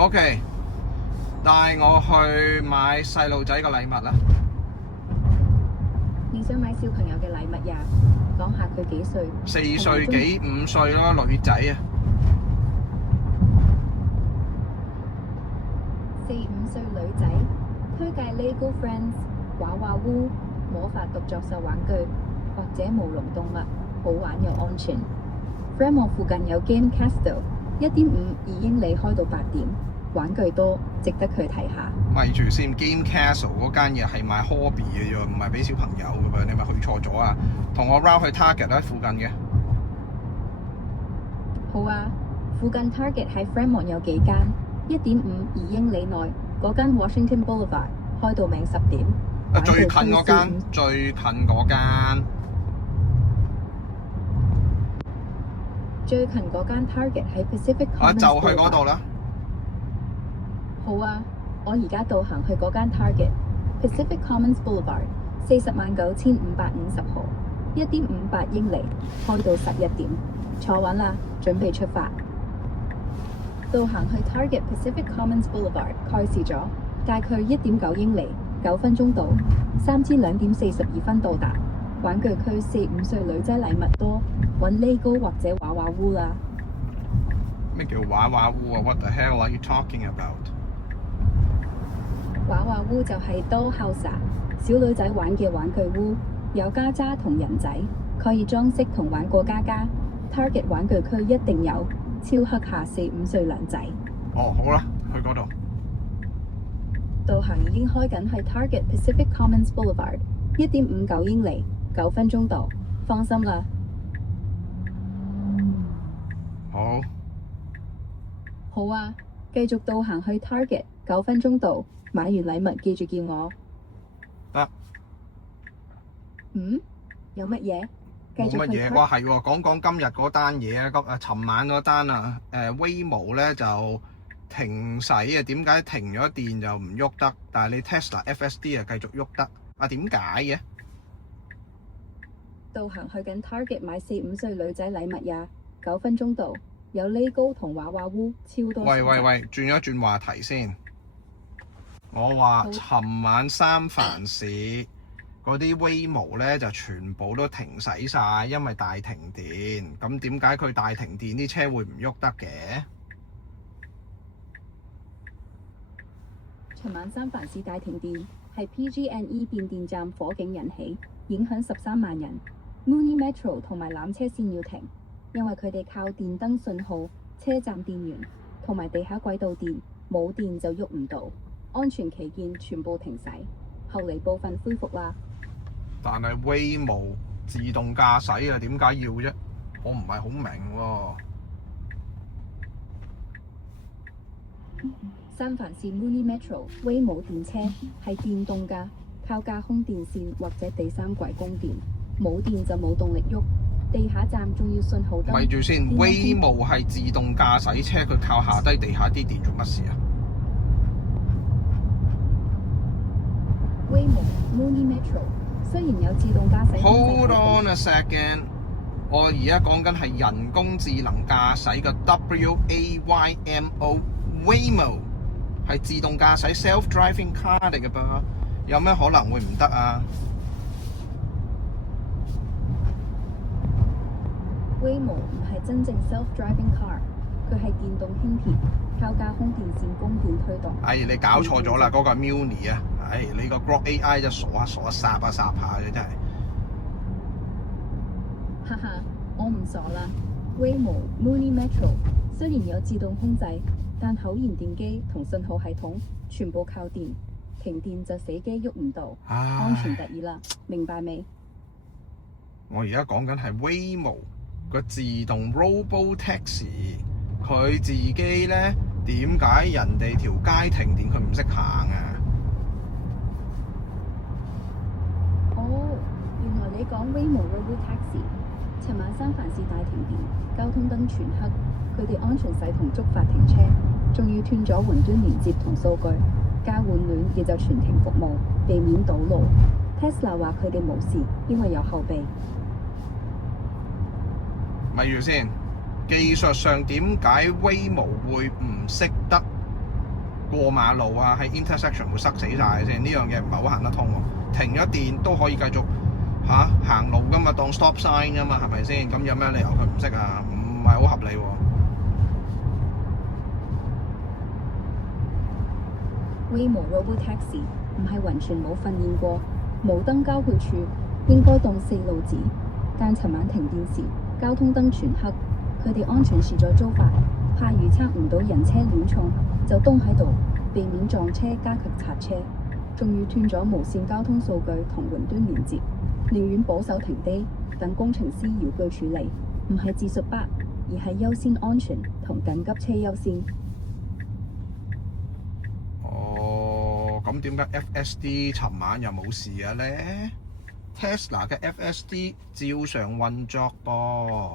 OK，帶我去買細路仔嘅禮物啦。你想買小朋友嘅禮物呀？講下佢幾歲？4歲幾5歲咯，女仔啊。4、5歲女仔，推介 LEGO Friends、娃娃屋、魔法獨角獸玩具或者毛龍動物，好玩又安全。Fremont 附近有 Game Castle， 1.52 英里開到8點，玩具多，值得佢睇下。咪住先 ，Game Castle 嗰間嘢係賣 hobby 嘅啫，唔係俾小朋友嘅噃，你咪去錯咗啊！同我 round 去 Target 喺附近嘅。好啊，附近 Target 喺 Fremont 有幾間，1.52英里內嗰間 Washington Boulevard 開到明10點。最近嗰間，最近嗰間。最近嗰間 Target 喺 Pacific Commons 就去嗰度啦。好啊，我而家導航去嗰間 Target Pacific Commons Boulevard 409,550號，1.58英里，開到11點。坐穩啦，準備出發。導航去 Target Pacific Commons Boulevard 開始咗，大概1.9英里，9分鐘到，3至2點42分到達。玩具區4、5歲女仔禮物多，揾 LEGO 或者娃娃屋啦。咩叫娃娃屋啊 ？What the hell are you talking about？ 娃娃屋就係 Dollhouse， 小女仔玩嘅玩具屋，有家家同人仔，可以裝飾同玩過家家。Target 玩具區一定有，超黑下4、5歲靚仔。好啦，去嗰度。導航已經開緊去 Target Pacific Commons Boulevard， 1.59英里，9分鐘到，放心啦。好啊，繼續導航去 Target， 9分鐘到，買完禮物記住叫我。得。有乜嘢？冇乜嘢，哇係喎，講今日嗰單嘢啊，尋晚嗰單啊，Waymo 咧就停駛啊，點解停咗電就唔喐得？但係你 Tesla FSD 啊繼續喐得，點解嘅？導航去緊 Target 買4、5歲女仔禮物呀，9分鐘到，有 LEGO 同娃娃屋，超多。喂，轉一轉話題先。我話尋晚三藩市嗰啲 Waymo 咧就全部都停駛晒，因為大停電。咁點解佢大停電啲車會唔喐得嘅？尋晚三藩市大停電，係 PG&E 變電站火警引起，影響13萬人。Muni Metro 同埋纜車線要停，因為佢哋靠電燈信號、車站電源同埋地下軌道電，冇電就喐唔到。安全起見，全部停駛。後嚟部分恢復啦。但係 Waymo 自動駕駛啊，點解要啫？我唔係好明喎。三藩市 Muni Metro Waymo 電車係電動㗎，靠架空電線或者第三軌供電，冇電就冇動力喐。地下站仲要信號燈。咪住先 ，Waymo 係自動駕駛車，佢靠下低地下啲電做乜事啊？Waymo Muni Metro 雖然有自動駕駛。Hold on a second， 我而家講緊係人工智能駕駛嘅 Waymo 係自動駕駛 self-driving car 嚟嘅噃，有咩可能會唔得啊？Waymo 唔係真正 self-driving car， 佢係電動輕鐵，靠架空電線供電推動。你搞錯咗啦，嗰個係 Muni 啊！你個 Grok AI 就傻下霎下嘅真係。哈哈，我唔傻啦。Waymo Muni Metro 雖然有自動控制，但口燃電機同信號系統全部靠電，停電就死機喐唔到，安全第一啦，明白未？我而家講緊係 Waymo 個自動 Robo Taxi， 佢自己咧點解人哋條街停電佢唔識行啊？原來你講 Waymo Robo Taxi。尋晚三藩市大停電，交通燈全黑，佢哋安全駛同觸發停車，仲要斷咗雲端連接同數據，加換暖亦就全停服務，避免堵路。Tesla 話佢哋冇事，因為有後備。咪住先，技術上點解 Waymo 會唔識得過馬路啊，喺 intersection 會塞死晒先，呢樣嘢唔係好行得通喎。停咗電都可以繼續行路噶嘛，當 stop sign 噶嘛，係咪先？咁有咩理由佢唔識啊？唔係好合理喎。Waymo Robotaxi 唔係完全冇訓練過，無燈交匯處應該當四路子，但尋晚停電時交通燈全黑，佢哋安全時在租法，怕預測唔到人車亂衝，就蹲喺度避免撞車，加強剎車，仲要斷咗無線交通數據同雲端連接，寧願保守停低，等工程師遙距處理，唔係自述巴，而係優先安全同緊急車優先。咁點解 FSD 尋晚又冇事嘅咧 ？Tesla 嘅 FSD 照常運作噃。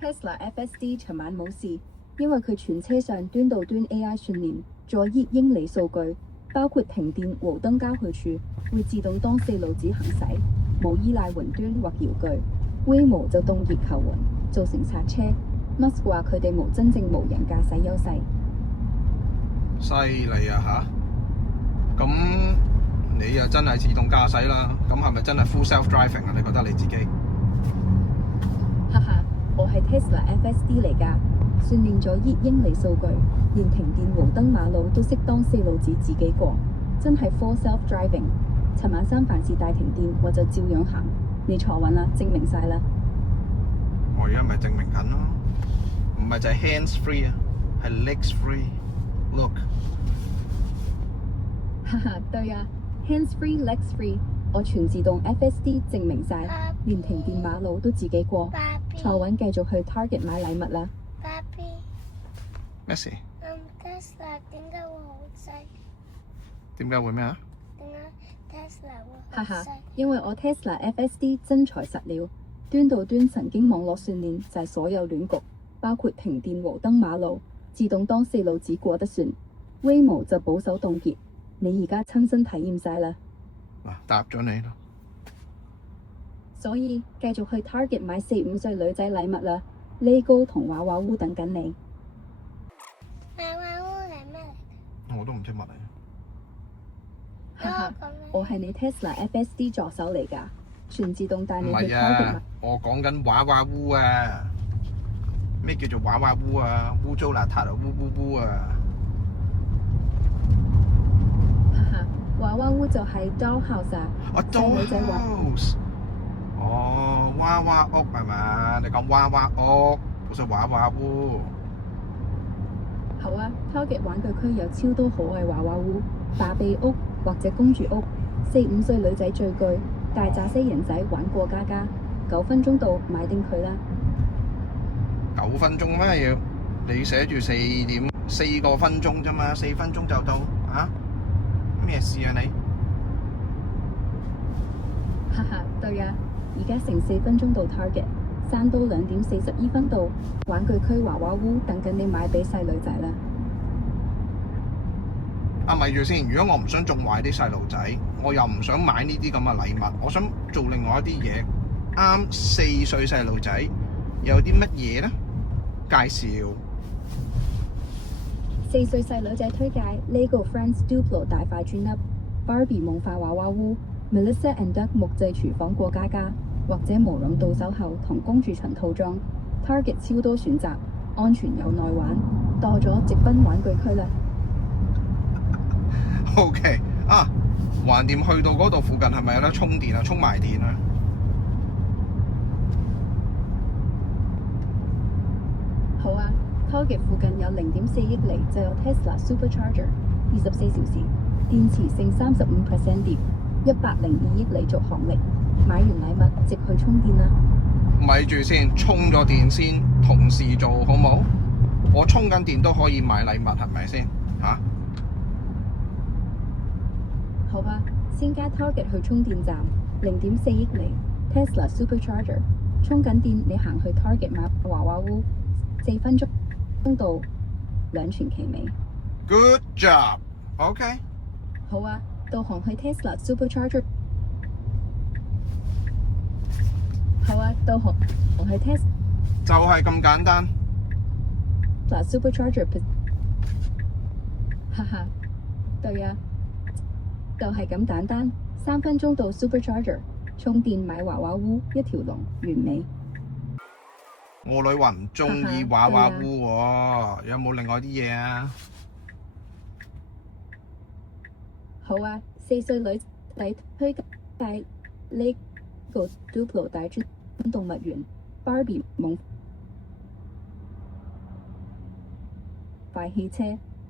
Tesla FSD 尋晚冇事，因為佢全車上端到端 AI 訓練，咗億英里數據，包括停電無燈交匯處會自動當四路子行駛，冇依賴雲端或遙距。Waymo 就動熱求雲，造成剎車。Musk 話佢哋冇真正無人駕駛優勢。犀利啊嚇！咁你又真係自動駕駛啦，咁係咪真係 full self driving 啊？你覺得你自己？哈哈，我係 Tesla FSD 嚟㗎，訓練咗億英里數據，連停電無燈馬路都識當四路子自己過，真係 full self driving。尋晚三藩市大停電，我就照樣行。你坐穩啦，證明晒啦。我而家咪證明緊咯，唔係就係 hands free 啊，係 legs free。Look， 哈哈，對啊 ，hands free legs free， 我全自動 FSD 證明晒，連停電馬路都自己過。坐穩繼續去 Target 買禮物啦。爸 B， 咩事？ Tesla 點解會好細？點解會咩啊？點解 Tesla 會哈哈好細？，因為我 Tesla FSD 真材實料，端到端神經網絡訓練就係所有亂局，包括停電無燈馬路。自動當四路子過得算 ，Waymo 就保守凍結。你而家親身體驗晒啦，嗱，答咗你咯。所以繼續去 Target 買4-5歲女仔禮物啦，Lego 同娃娃屋等緊你。娃娃屋係咩嚟？我都唔知乜嚟。哈哈，講咩？我係你 Tesla FSD 助手嚟㗎，全自動帶唔你去係 Target 啊買。，我講緊娃娃烏啊！咩叫做娃娃烏啊？污糟邋遢啊！烏啊！哈哈，娃娃屋就係 dollhouse 啊，細女仔玩。 Dolls。哦，娃娃屋係嘛？你講娃娃屋，不是娃娃屋。好啊 ，Target 玩具區有超多可愛娃娃屋、芭比屋或者公主屋，4-5歲女仔最具，大扎些人仔玩過家家。9分鐘到，買定佢啦。 9分鐘咩要？你寫住4個分鐘啫嘛，4分鐘就到啊？咩事啊你？哈哈，對啊，而家成4分鐘到 Target， 山都2點42分到，玩具區娃娃屋等緊你買俾細女仔啦。啊，咪住先！如果我唔想縱壞啲細路仔，我又唔想買呢啲咁嘅禮物，我想做另外一啲嘢，啱4歲細路仔有啲乜嘢呢？介紹4歲細女仔推介 LEGO Friends Duplo 大塊專粒、Barbie 夢幻娃娃屋、Melissa and Doug 木製廚房過家家，或者無諗到手後同公主裙套裝。Target 超多選擇，安全又耐玩，多咗直奔玩具區啦。 OK 啊，橫掂去到嗰度附近係咪有得充電啊？充埋電啊！好啊 ，Target 附近有0.4億里就有 Tesla Supercharger， 24小時，電池剩35% 電，102億里續航力。買完禮物即去充電啦。咪住先，充咗電先，同時做好冇？我充緊電都可以買禮物，係咪先？嚇？好啊，先加 Target 去充電站，0.4億里 Tesla Supercharger， 充緊電你行去 Target 買娃娃屋，4分鐘到，兩全其美。 Good job。OK。好啊，導航去 Tesla Supercharger。好啊，導航去 Tesla。就係咁簡單。Tesla Supercharger。哈哈，對啊，就係咁簡單，3分鐘到 Supercharger， 充電買娃娃烏，一條龍，完美。我女話唔中意娃娃烏喎，有冇另外啲嘢啊？好啊，4歲女仔推介 LEGO Duplo 大專動物園 Barbie 夢快汽車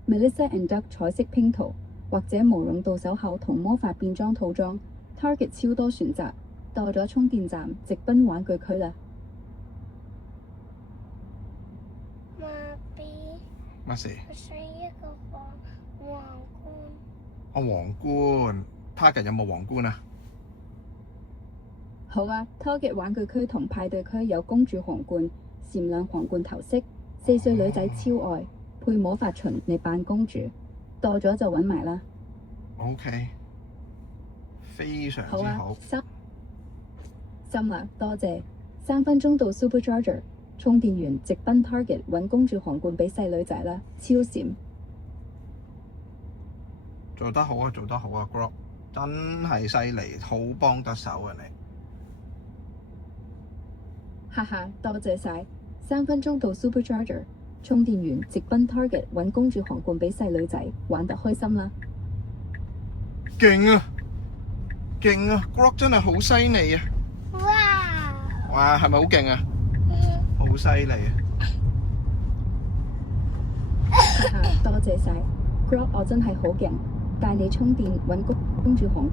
Melissa and Doug 彩色拼圖，或者毛絨到手後同魔法變裝套裝。Target 超多選擇，到咗充電站，直奔玩具區啦。媽咪，乜事？我想一個皇冠。皇冠 Target 有冇皇冠啊？好啊 ，Target 玩具區同派對區有公主皇冠、閃亮皇冠頭飾，4歲女仔超愛，配魔法裙嚟扮公主，到咗就揾埋啦。OK， 非常之好啊好。心啦，多謝。3分鐘到 Supercharger， 充電完直奔 Target 揾公主皇冠俾細女仔啦，超閃。做得好啊，做得好啊 ，Grok 真係犀利，好幫得手啊你。哈哈，多謝晒。3分鐘到 Supercharger， 充電完直奔 Target 揾公主皇冠俾細女仔，玩得開心啦。勁啊，勁啊 ，Grok 真係好犀利啊！哇！哇，係咪好勁啊？好犀利啊！哈哈，多謝晒。Grok 我真係好勁，帶你充電揾公主皇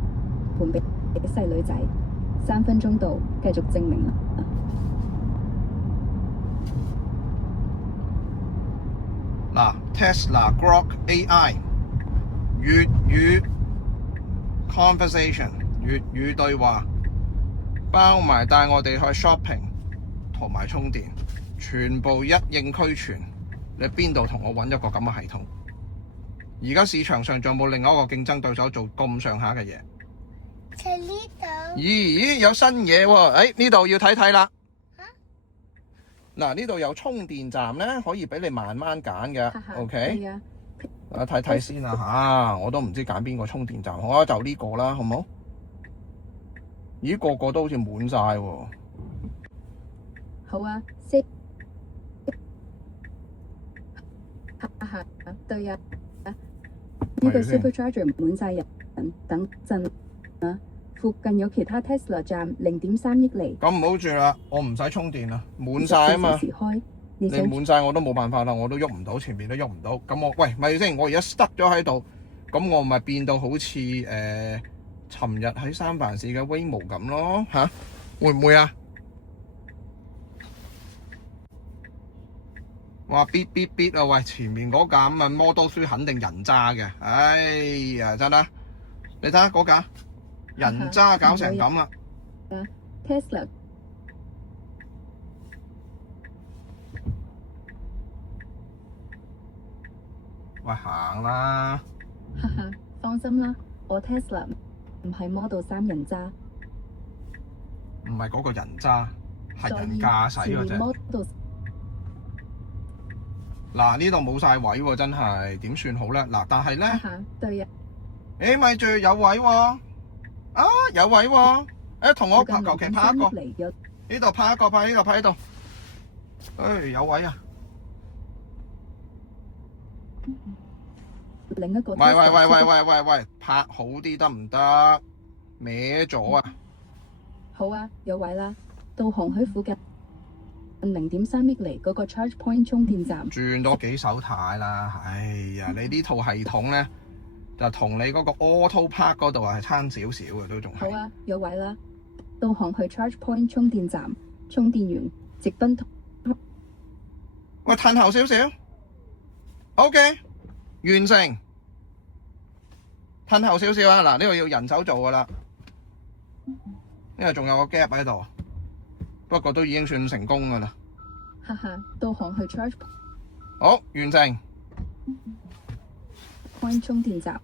冠俾細女仔。3分鐘到，繼續證明啦。嗱 ，Tesla Grok AI 粵語 conversation 粵語對話，包埋帶我哋去 shopping 同埋充電，全部一應俱全。你邊度同我揾一個咁嘅系統？而家市場上仲有冇另外一個競爭對手做咁上下嘅嘢？喺呢度。咦，有新嘢喎！呢度要睇睇啦。嗱，呢度有充電站咧，可以俾你慢慢揀嘅。OK，係啊，我睇睇先啦嚇，我都唔知揀邊個充電站，好啊，就呢個啦，好冇？咦，個個都好似滿晒喎。好啊，哈哈，對啊，呢個 Supercharger 滿晒人，等陣啊，附近有其他 Tesla 站，0.3億厘。咁唔好住啦，我唔使充電啦，滿晒啊嘛。時開，你滿晒我都冇辦法啦，我都喐唔到，前面都喐唔到。咁我喂，咪先，我而家 stuck 咗喺度，咁我咪變到好似尋日喺三藩市嘅 Waymo 咁咯嚇，會唔會啊？哇！咇咇咇啊！喂，前面嗰架咁啊 Model 3肯定人渣嘅，哎呀真啦！你睇下嗰架人渣搞成咁啦。Tesla 喂，行啦！哈哈，放心啦，我 Tesla 唔係 Model 3人渣，唔係嗰個人渣，係人駕駛嗰隻。嗱，呢度冇晒位喎，真係點算好咧？嗱，但係咧，對啊，咪住有位喎，啊有位喎，同我求其拍一個，呢度拍一個，拍呢度，拍呢度，有位啊！另一個喂，拍好啲得唔得？歪咗啊！好啊，有位啦，到紅墟附近。0.3億厘嗰個 Charge Point 充電站，轉多幾手軚啦！哎呀，你呢套系統咧就同你嗰個 Auto Park 嗰度係差少少嘅，都仲係。好啊，有位啦，導航去 Charge Point 充電站，充電完直奔。喂，褪後少少 ，OK， 完成。褪後少少啊！嗱，呢個要人手做噶啦，因為仲有個 gap 喺度。不過都已經算成功㗎啦。哈哈，導航去 Charge。好，完成。Point 充電站。